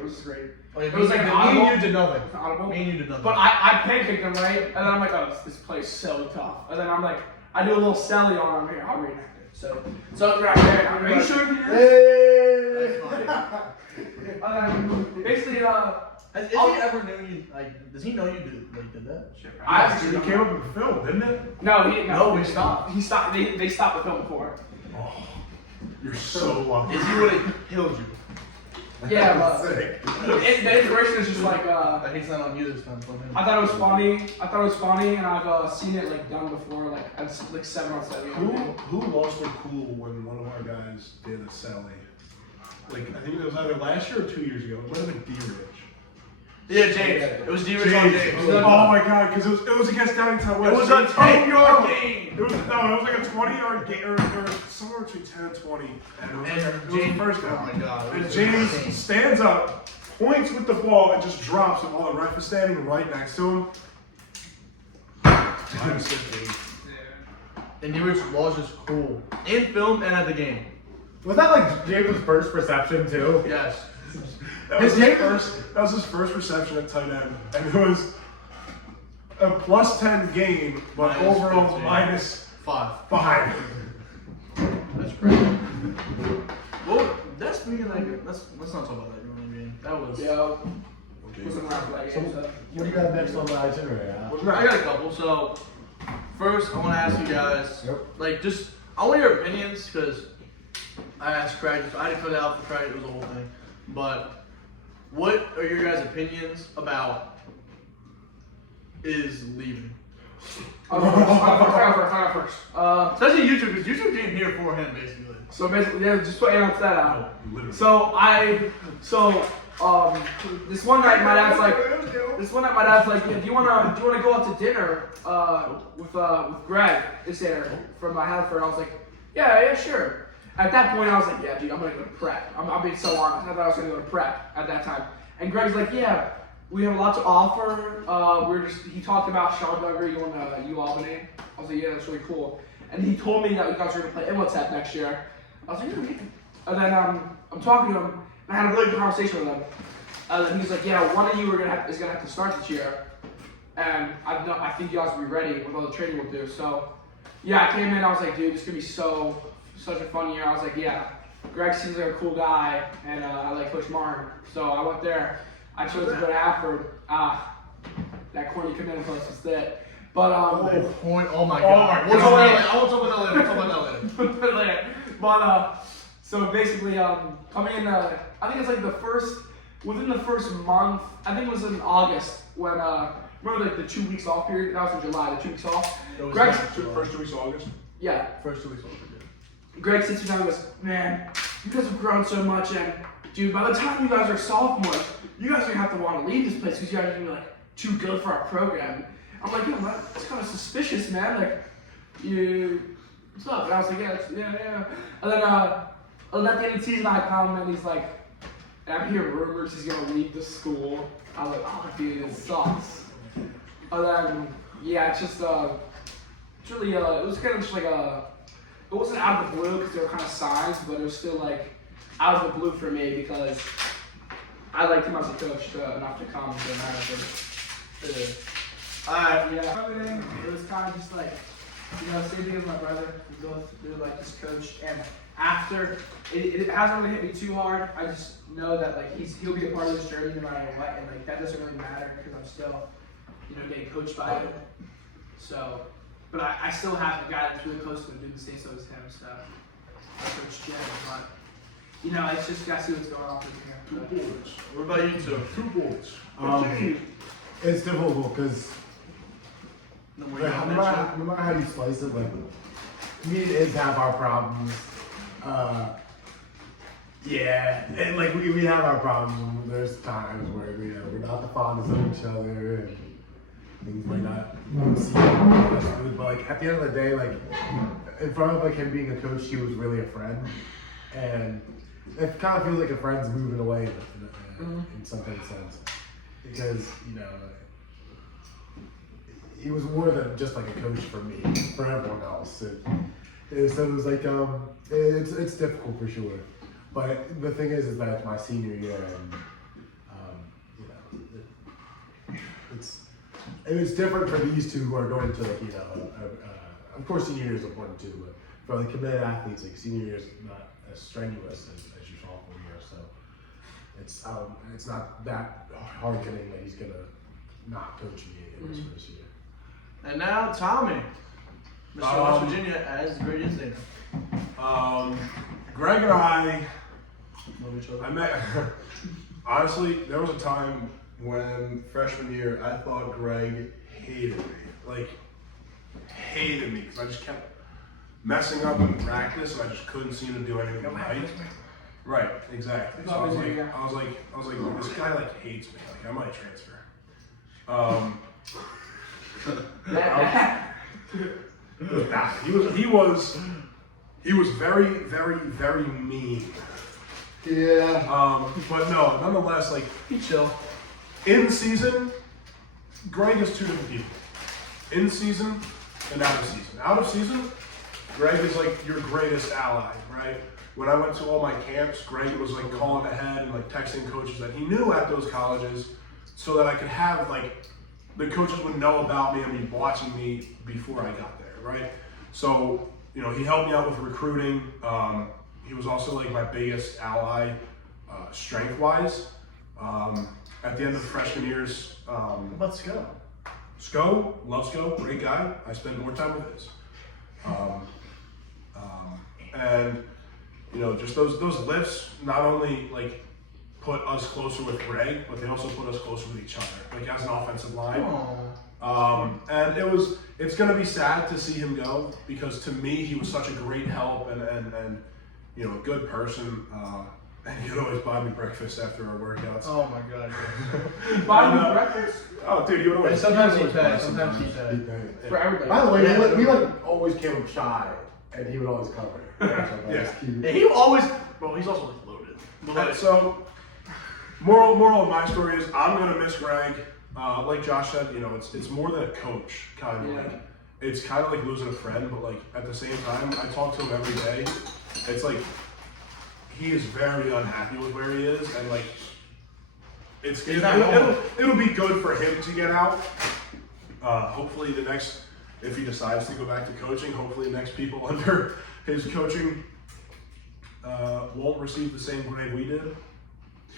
It was like an me audible. and you did nothing. Audible. Me and you did nothing. But I pancaked him, right? And then I'm like, oh, this play is so tough. And then I'm like, I do a little celly on him here. I'll reenact it. So right there. Are you sure you did? Hey! Basically, Has he ever knew you? Like, does he know you did that? I actually It came up in the film, didn't it? No, we stopped. He stopped. They stopped the film before. Oh, you're so lucky. Is he would have killed you? Yeah, but Sick. the inspiration is just like Like he's not on you this time. From him. I thought it was funny, and I've seen it like done before, like at like 7 on 7. Who lost their cool when one of our guys did a Sally? Like, I think it was either last year or 2 years ago. It might have been D-Rich. Yeah, James. It was D-Rich on James. Oh my god, because it was against Downingtown West. It was a 10-yard game. It was like a 20-yard game, or somewhere between 10 and 20. And it was the first down. Oh my god. And James stands up, points with the ball, and just drops it while the ref is standing right next to him. Minus 15. And D-Rich was just cool. In film and at the game. Was that like James' first reception too? Yes. That was his first reception at tight end, and it was a plus 10 game, but Minus overall 15. minus 5. 5. That's crazy. Well, that's speaking like let's not talk about that during the game. That was. Yeah. Wasn't around for that game, so. What do you got next on the itinerary? I got a couple. So first, I want to ask you guys, Yep. like, just I want your opinions because I asked Craig. I didn't put it out for Craig. It was a whole thing. But what are your guys' opinions about is leaving? I'll go first. Especially YouTube, because YouTube came here for him, basically. So basically, yeah, just put answer that out. Literally. This one night my dad's like, yeah, do you wanna go out to dinner with Greg this dinner from my Hanford? I was like, yeah, sure. At that point, I was like, yeah, dude, I'm gonna go to prep. I'm being so honest. I thought I was gonna go to prep at that time. And Greg's like, yeah, we have a lot to offer. He talked about Sean Duggar going to U Albany. I was like, yeah, that's really cool. And he told me that you guys were gonna play Inletep next year. I was like, yeah. And then I'm talking to him, and I had a really good conversation with him. And he's like, yeah, one of you is gonna have to start this year, and I think you guys will be ready with all the training we'll do. So, yeah, I came in. I was like, dude, this is gonna be such a fun year. I was like, yeah, Greg seems like a cool guy, and I like Coach Martin. So I went there. I chose to go to Apod. That corny command post was that. But Oh my god. We'll talk about that later. But so basically, coming in, I think it's like within the first month. I think it was in August when remember like the 2 weeks off period. That was in July. The 2 weeks off. Greg's First 2 weeks of August? yeah. First 2 weeks off. Greg sits me down and goes, man, you guys have grown so much, and dude, by the time you guys are sophomores, you guys are gonna have to want to leave this place because you guys are gonna be like too good for our program. I'm like, yeah, that's kind of suspicious, man. Like, what's up? And I was like, yeah. And then at the end of the season, I call him and he's like, I'm hearing rumors he's gonna leave the school. I was like, oh, dude, it sucks. And then, yeah, it's just, it's really, it was kind of just like it wasn't out of the blue because they were kind of signs, but it was still like out of the blue for me because I liked him as a coach enough to come to America. Yeah. It was kind of just like, same thing as my brother. We both really like this coach, and after it hasn't really hit me too hard. I just know that like he'll be a part of this journey no matter what, and like that doesn't really matter because I'm still, getting coached by him. So. But I still have a guy that's really close to him, do the same so as him, so Coach Jim. But it's just gotta see what's going on from here. 2 boards. What about you two? 2 boards. It's difficult because no matter how you slice it, like community is have our problems. Yeah, and like we have our problems. There's times where we're not the fondest of each other, and things might not seem smooth. But like at the end of the day, like in front of like him being a coach, he was really a friend, and it kind of feels like a friend's moving away in some kind of sense, because he was more than just like a coach for me, for everyone else. So it was like it's difficult for sure. But the thing is that it's my senior year, and it's different for these two who are going to like of course senior year is important too, but for like committed athletes, like senior year is not as strenuous as your sophomore year, so it's not that hard hitting that he's gonna not coach me in his first year. And now Tommy, Mr. West Virginia, as great as they know. Greg and I Love each other. I met, honestly, there was a time when freshman year, I thought Greg hated me. Like, hated me, because I just kept messing up in practice, and I just couldn't seem to do anything right. Right, exactly. So I was like, this guy like hates me. Like, I might transfer. He was very, very, very mean. Yeah. But no, nonetheless, like, Be chill. in season, Greg is two different people. In season and out of season. Out of season, Greg is like your greatest ally, right? When I went to all my camps, Greg was like calling ahead and like texting coaches that he knew at those colleges, so that I could have like, the coaches would know about me and be watching me before I got there, right? So, he helped me out with recruiting. He was also like my biggest ally, strength-wise. At the end of the freshman years, Let's go. love Sco, great guy. I spent more time with his. And just those lifts not only like put us closer with Greg, but they also put us closer with each other, like as an offensive line. And it's gonna be sad to see him go, because to me he was such a great help and a good person. And he'd always buy me breakfast after our workouts. Oh my god. Buy me breakfast Oh, dude, you would always. Sometimes he pays. Sometimes he pays. for everybody. By the way, we like always came up shy, and he would always cover. Yeah. Yeah, he always. Bro, he's also like loaded. And so, moral of my story is I'm gonna miss Greg. Like Josh said, it's more than a coach, kind of like. It's kind of like losing a friend, but like at the same time, I talk to him every day. It's like he is very unhappy with where he is, and like it'll be good for him to get out. Hopefully, if he decides to go back to coaching, hopefully the next people under his coaching won't receive the same grade we did.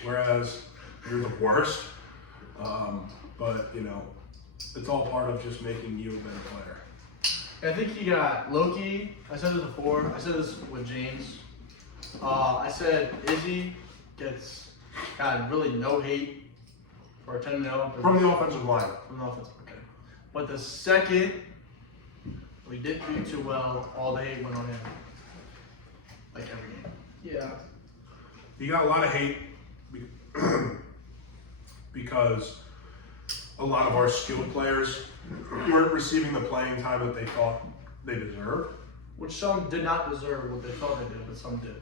Whereas you're the worst. But it's all part of just making you a better player. I think he got Loki. I said this before. I said this with James. I said Izzy got really no hate for 10-0. From the offensive line. From the offensive, okay. But the second we didn't do too well, all the hate went on him. Like every game. Yeah. He got a lot of hate because a lot of our skilled players weren't receiving the playing time that they thought they deserved. Which some did not deserve what they thought they did, but some did.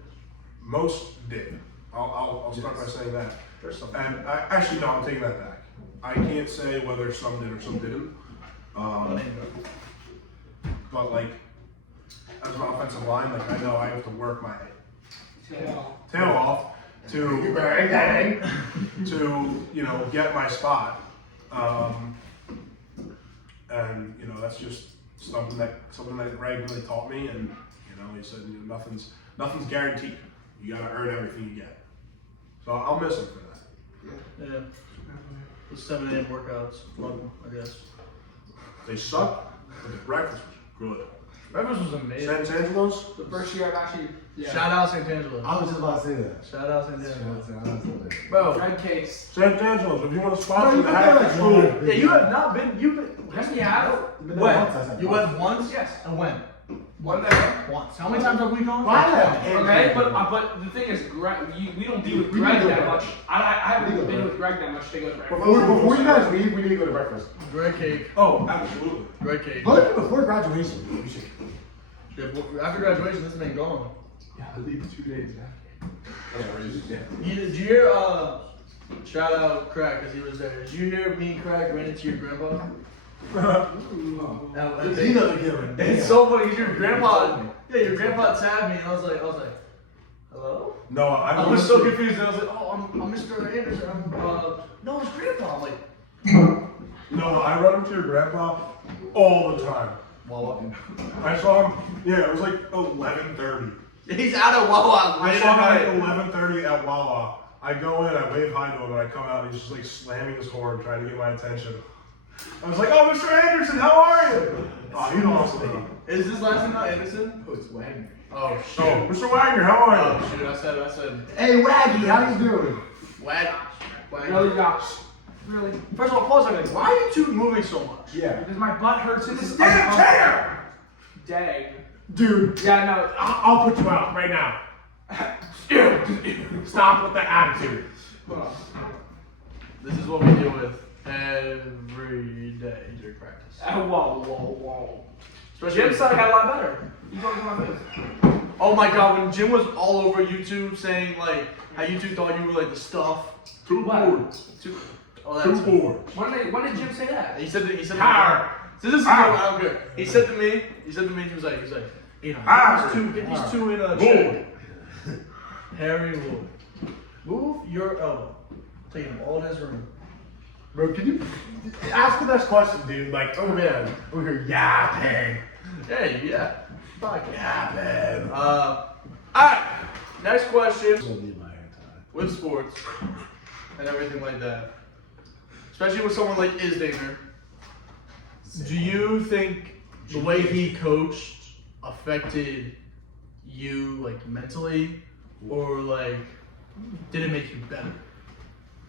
Most did. I'll start by saying that. There's some. And actually, no, I'm taking that back. I can't say whether some did or some didn't. But like, as an offensive line, like I know I have to work my tail off to get my spot. And that's just something that Greg really taught me, and he said nothing's guaranteed. You gotta earn everything you get. So I'll miss him for that. Yeah. The 7 a.m. workouts, love them, I guess. They suck, but the breakfast was good. Breakfast was amazing. San Angelo's? The first year I've actually. Yeah. Shout out St. Angelo. I was just about to say that. Shout out St. Angelo. Bro, Bro, bread cakes. San Angelo's, if you want to sponsor the hack school. yeah, you have not been. You've been. Yes, we have. When? You went once? Yes. And when? One day. Once. How many times have we gone? Why not? Okay, but the thing is, Greg, we don't be with Greg that much. I haven't been with Greg that much to go to breakfast. Before you guys leave, we need to go to breakfast. Greg cake. Oh, absolutely. Greg cake. But before graduation, we should. Yeah, well, after graduation, this man gone. Yeah, I leave in 2 days. That's crazy. Yeah. Did you hear, shout out Craig, because he was there. Did you hear me and Craig ran into your grandpa? He doesn't give a damn. It's so funny, your grandpa, yeah, your grandpa tabbed me, and I was like, hello? No, I was so confused, and I was like, oh, I'm Mr. Anderson, no, it's grandpa. I'm like, No, I run into your grandpa all the time. Wawa. I saw him, yeah, it was like 11:30. He's out of Wawa I late saw at him night. at 11:30 at Wawa. I go in, I wave hi to him, and I come out, and he's just like slamming his horn, trying to get my attention. I was like, oh, Mr. Anderson, how are you? Oh, he's awesome. Is this last name not Anderson? Oh, it's Wagner. Oh, shit. Oh, Mr. Wagner, how are you? Oh, shoot, I said, Hey, Waggy, how you doing? Wag. Really, gosh. Really? First of all, pause a second. Why are you two moving so much? Yeah. Because my butt hurts in this Damn chair! Dang. Dude, Yeah, no. I'll put you out right now. Stop with that attitude. Hold on. This is what we deal with every day during practice. Whoa. Especially Jim said I got a lot better. You talking to my face. oh my god, when Jim was all over YouTube saying like how YouTube thought you were like the stuff. Two boards. Oh, Two that's boards. When did Jim say that? he said Power. So this is what I don't care. He said to me, he was like, you know, Power. get these two in a Board. check. Harry Wood. Move your elbow. Take him all in his room. Bro, can you ask the next question, dude? Like, oh man, we're here yapping. Hey, yeah. Fuck Yapping. Alright. Next question. With sports and everything like that. Especially with someone like Isdaner. Do you think the way he coached affected you like mentally? Or like did it make you better?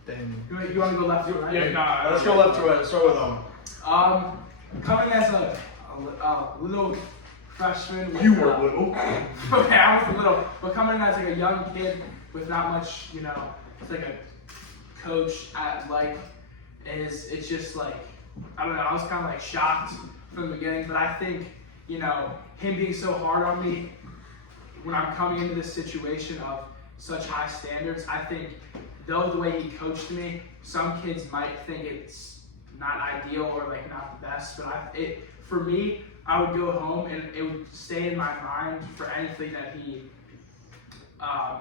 Then You want to go left or right? yeah, nah, let's go left to right. Let's start with Owen. Coming as a little freshman. With, You were little. Okay, I was a little, but coming as like a young kid with not much, you know, it's like a coach at like it's just like I don't know. I was kind of like shocked from the beginning, but I think you know him being so hard on me when I'm coming into this situation of such high standards, I think though the way he coached me, some kids might think it's not ideal or like not the best, but for me, I would go home and it would stay in my mind for anything that he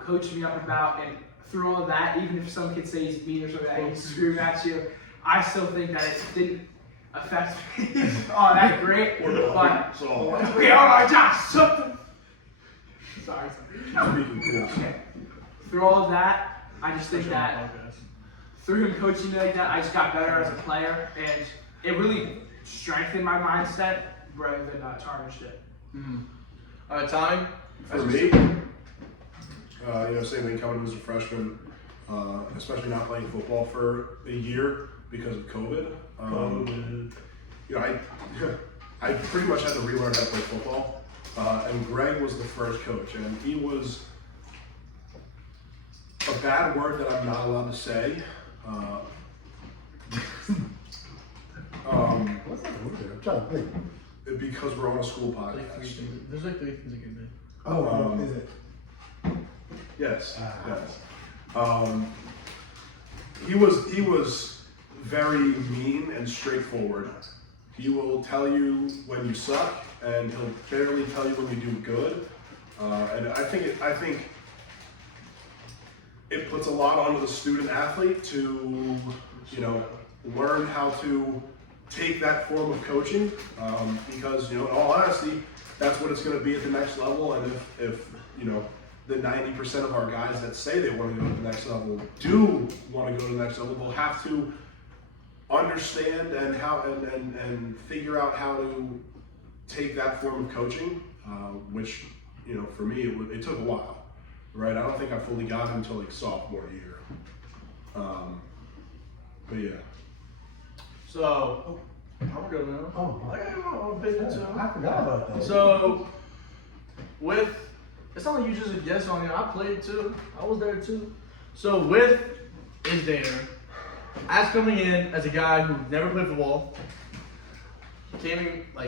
coached me up about, and through all of that, even if some kids say he's mean or something, that he's screaming at you, I still think that it didn't affect me all that great. But okay, all right, Josh, something. Sorry. Speaking Through all of that, I just think that through him coaching me like that, I just got better as a player, and it really strengthened my mindset rather than tarnished it. Alright, Tommy. For me, same thing coming as a freshman, especially not playing football for a year because of COVID. I pretty much had to relearn how to play football. And Greg was the first coach, and he was a bad word that I'm not allowed to say. What's that over there? I'm trying to think. Because we're on a school podcast. There's like three things I can do. Oh, is it? Yes, yes. He was very mean and straightforward. He will tell you when you suck, and he'll barely tell you when you do good. And I think it puts a lot onto the student athlete to, learn how to take that form of coaching, because, in all honesty, that's what it's going to be at the next level. And if the 90% of our guys that say they want to go to the next level do want to go to the next level, they'll have to understand and figure out how to take that form of coaching, which, for me, it took a while, right? I don't think I fully got it until like sophomore year. But yeah. So, I'm good now. Oh, I got my own opinion too. I forgot about that. So, with, it's not like you just a guest on here. I played too. I was there too. So with Isdaner, as coming in as a guy who never played football, came in, I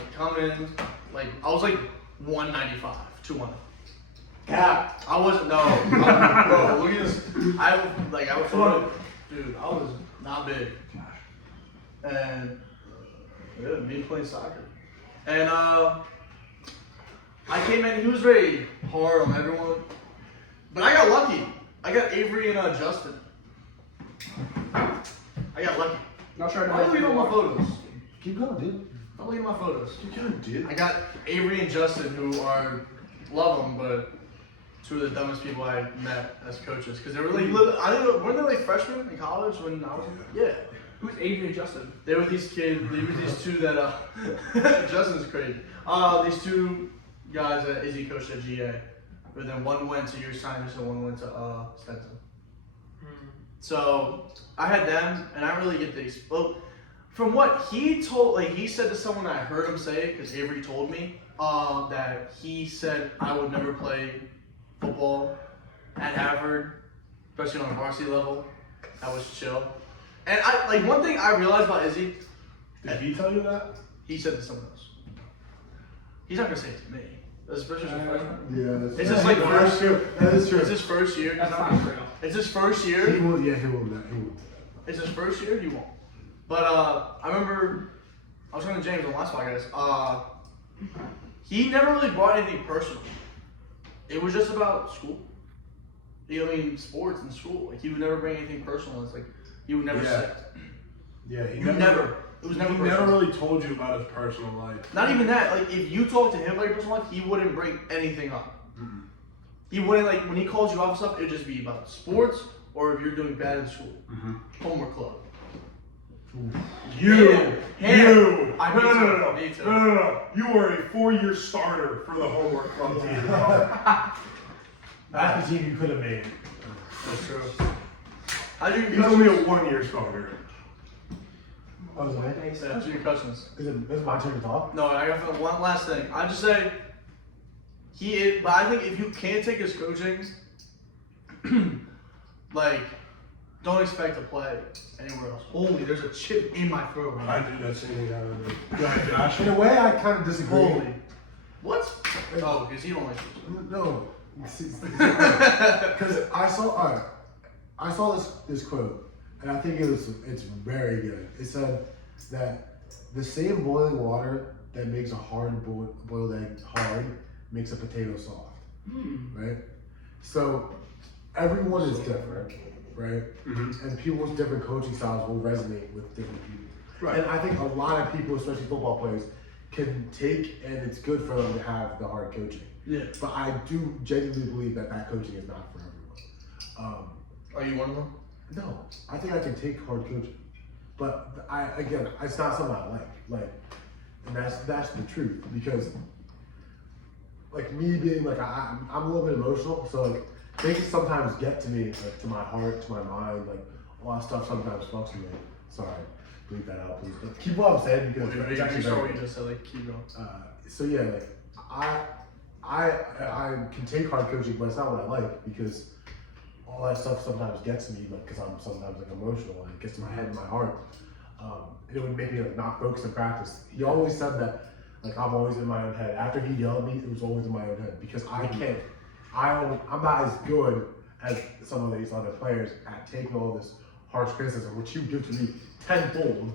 was like 195, 200. Yeah. I wasn't, no. Bro, look at this. I was, dude, I was not big. And, yeah, me playing soccer. And, I came in, he was very hard on everyone. But I got lucky. I got Avery and Justin. I got lucky. Not sure. Why are you leaving my photos? Keep going, dude. I'm leaving my photos. Keep going, dude. I got Avery and Justin, who are, love them, but two of the dumbest people I met as coaches. Because they were like, weren't they like freshmen in college when I was, yeah. Who's Avery and Justin? They were these kids, they were these two that, Justin's crazy. These two guys that Izzy coached at GA. But then one went to your science and one went to Stenson. So I had them, and I really get these. Well, from what he told, like he said to someone I heard him say, because Avery told me, that he said I would never play football at Harvard, especially on a varsity level. That was chill. And one thing I realized about Izzy, Did he tell you that? he said to someone else. He's not gonna say it to me. Especially as a freshman. Yeah, that's It's just like that's true. That is true. It's his first year. That's not true. It's his first He year. will. Yeah, he will. He will. It's his first year. He won't. But I remember I was talking to James on the last podcast. He never really brought anything personal. It was just about school. You know, I mean, sports and school. Like he would never bring anything personal. It's like he would never say. Yeah, he Never. It was never He personal. never really told you about his personal life. Not even that. Like if you talked to him about your personal life, he wouldn't bring anything up. Mm-hmm. He wouldn't like when he calls you off stuff. It'd just be about sports or if you're doing bad in school. Mm-hmm. Homework club. You. I me too. No. Me too. No. You are a 4-year starter for the homework club team. That's the team you could have made. That's true. How'd you He's only a 1-year starter. Oh, is it me? Yeah, how'd your questions? Is it my turn to talk? No, I got one last thing. I just say but I think if you can't take his coaching, like, don't expect to play anywhere else. Holy, there's a chip in my throat. I Right do that same thing out of the. Go ahead, Josh. In a way, I kind of disagree. Holy. What? Oh, because you don't like coaching. No, because I saw this quote, and I think it's very good. It said that the same boiling water that makes a hard boiled egg hard makes a potato soft, right? So everyone is different, right? Mm-hmm. And people's different coaching styles will resonate with different people. Right. And I think a lot of people, especially football players, can take, and it's good for them to have the hard coaching. Yeah. But I do genuinely believe that coaching is not for everyone. Are you one of them? No, I think I can take hard coaching, but it's not something I like. And that's the truth, because like me being like I'm a little bit emotional, so like things sometimes get to me, like to my heart, to my mind, like all that stuff sometimes fucks me. Sorry, bleep that out, please. But keep what I'm saying because it's actually sure very what you just said. Like, keep going. so yeah, like I can take hard coaching, but it's not what I like, because all that stuff sometimes gets to me, like, because I'm sometimes like emotional and it gets to my head and my heart. It would make me like not focus in practice. He always said that, like, I'm always in my own head. After he yelled at me, it was always in my own head, because I'm not as good as some of these other players at taking all this harsh criticism, which you do to me tenfold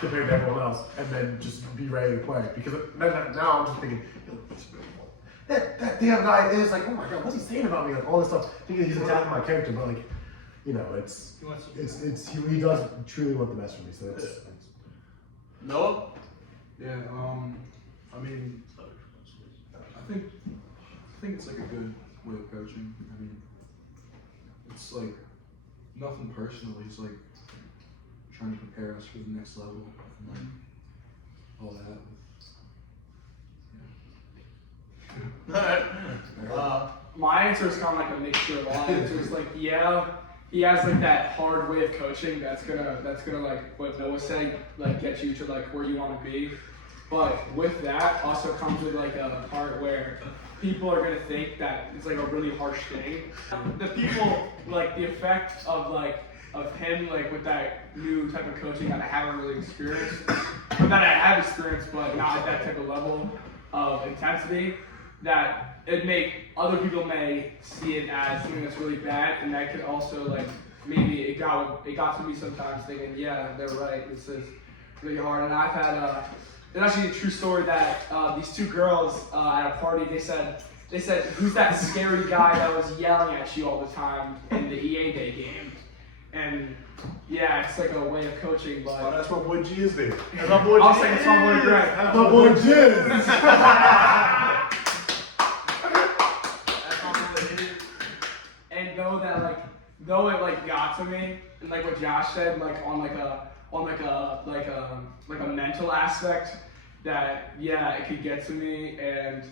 compared to everyone else, and then just be ready to play. Because now I'm just thinking, that damn guy is like, oh my god, what's he saying about me? Like all this stuff, thinking he's attacking my character, but like, you know, he does truly want the best for me. So it's Noah? Yeah, I mean, I think it's like a good way of coaching. I mean, it's like nothing personal. He's like trying to prepare us for the next level and like all that. Alright. My answer is kind of like a mixture of all answers. Like, yeah, he has like that hard way of coaching that's gonna like what Noah said, like get you to like where you want to be. But with that also comes with like a part where people are gonna think that it's like a really harsh thing. The people, like the effect of him like with that new type of coaching that I haven't really experienced, but that I have experienced, but not at that type of level of intensity, that other people may see it as something that's really bad, and that could also like maybe it got to me sometimes thinking, yeah, they're right, this is really hard. And I've had it's actually a true story that these two girls at a party, they said, who's that scary guy that was yelling at you all the time in the EA Day game? And yeah, it's like a way of coaching, but Oh, that's what Boy G is there. That's my boy. I'll say it's my boy Greg. That's my boy Jizz. That's my boy. And though it like got to me, and like what Josh said, like on a mental aspect, that yeah, it could get to me and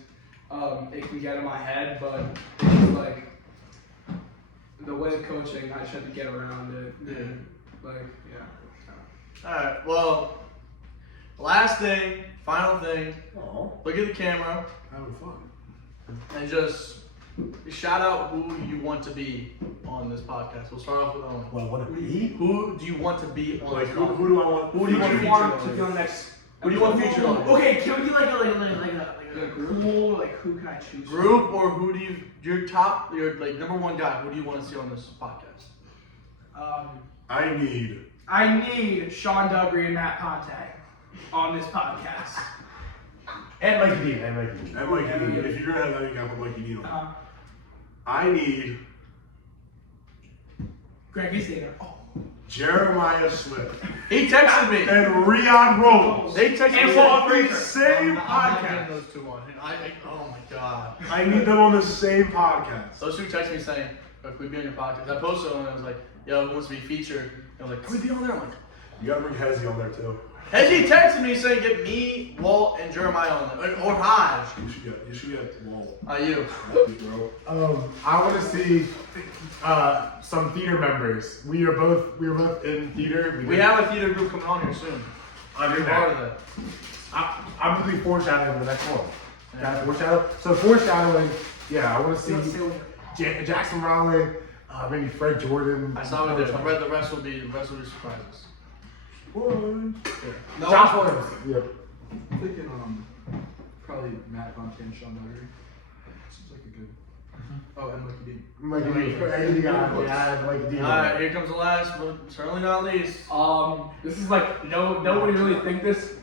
it can get in my head, but it's like the way of coaching, I just have to get around it. And, like yeah. Alright, well, last thing, final thing, Oh, look at the camera having fun. and just shout out who you want to be on this podcast. We'll start off with Owen. Well, what it be? Who do you want to be on Like this who podcast? do I want? Who do you want to feature want to be on? on next? Who do you want featured on? Okay, can we do like a group? Like who can I choose? Group, or who do you, your like number one guy, who do you want to see on this podcast? I need. I need Sean Duggery and Matt Ponte on this podcast. And Mikey D. And Mikey D. And Mikey D. If you're gonna have that, you gotta put Mikey D on. Uh-huh. I need Greg is there. Oh. Jeremiah Smith He texted me. and Riyad Rose. They texted And me. Paul the Baker. same I'm not getting podcast. those two on. Oh my god. I need them on the same podcast. Those two texted me saying, "If we'd be on your podcast," I posted on it. I was like, "Yo, who wants to be featured?" And I'm like, "Can we be on there?" I'm like, You gotta bring Hezzy on there too. Hezzy texted me saying, "Get me, Walt, and Jeremiah on there, or Haj." You should get Walt. You. Bro. I want to see some theater members. We were both in theater. We have a theater group coming on here soon. I'm You're in part that. of that. I'm gonna be foreshadowing the next one. Got foreshadow. So foreshadowing. Yeah, I want to see Jackson Rowley, maybe Fred Jordan. I saw it there. The rest will be surprises. What? Josh Williams. Yep. I'm thinking probably Matt Ponte and Sean Duggery. Seems like a good. Oh, and Mikey D. Mikey D. Yeah, Mikey D. Alright, here comes the last, but certainly not least. This is like nobody really think this.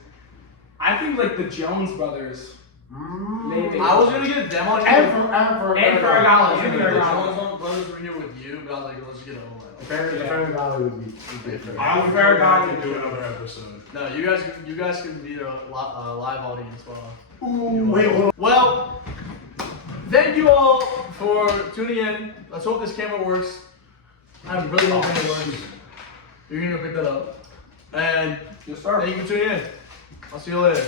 I think like the Jones brothers. Maybe. I was gonna get them on And here. And Ferragamo. I was gonna And get the Ferragamo. Jones brothers were here with you, but I was like, let's get Owen. Ferragamo would be. I would Fair come back Gami. and do another episode. No, you guys can be a live audience while. Wait, Well, thank you all for tuning in. Let's hope this camera works. I'm really hoping it works. You're gonna pick that up. And Yes, sir. thank you for tuning in. I'll see you later.